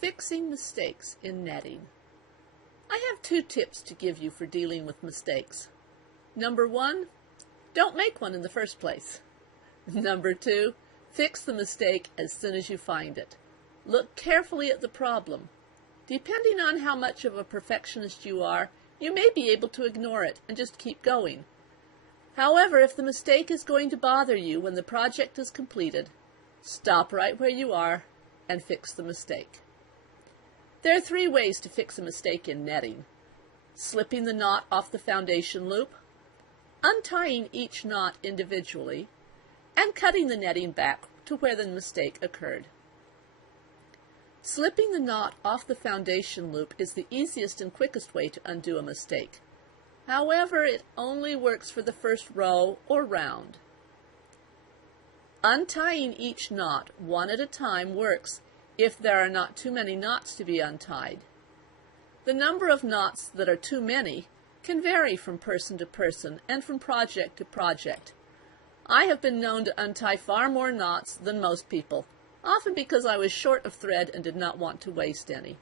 Fixing mistakes in netting. I have 2 tips to give you for dealing with mistakes. Number 1, don't make one in the first place. Number 2, fix the mistake as soon as you find it. Look carefully at the problem. Depending on how much of a perfectionist you are, you may be able to ignore it and just keep going. However, if the mistake is going to bother you when the project is completed, stop right where you are and fix the mistake. There are 3 ways to fix a mistake in netting: slipping the knot off the foundation loop, untying each knot individually, and cutting the netting back to where the mistake occurred. Slipping the knot off the foundation loop is the easiest and quickest way to undo a mistake. However, it only works for the first row or round. Untying each knot one at a time works if there are not too many knots to be untied. The number of knots that are too many can vary from person to person and from project to project. I have been known to untie far more knots than most people, often because I was short of thread and did not want to waste any.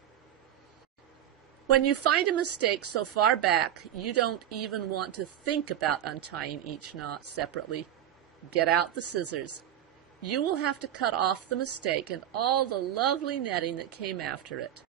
When you find a mistake so far back you don't even want to think about untying each knot separately, get out the scissors. You will have to cut off the mistake and all the lovely netting that came after it.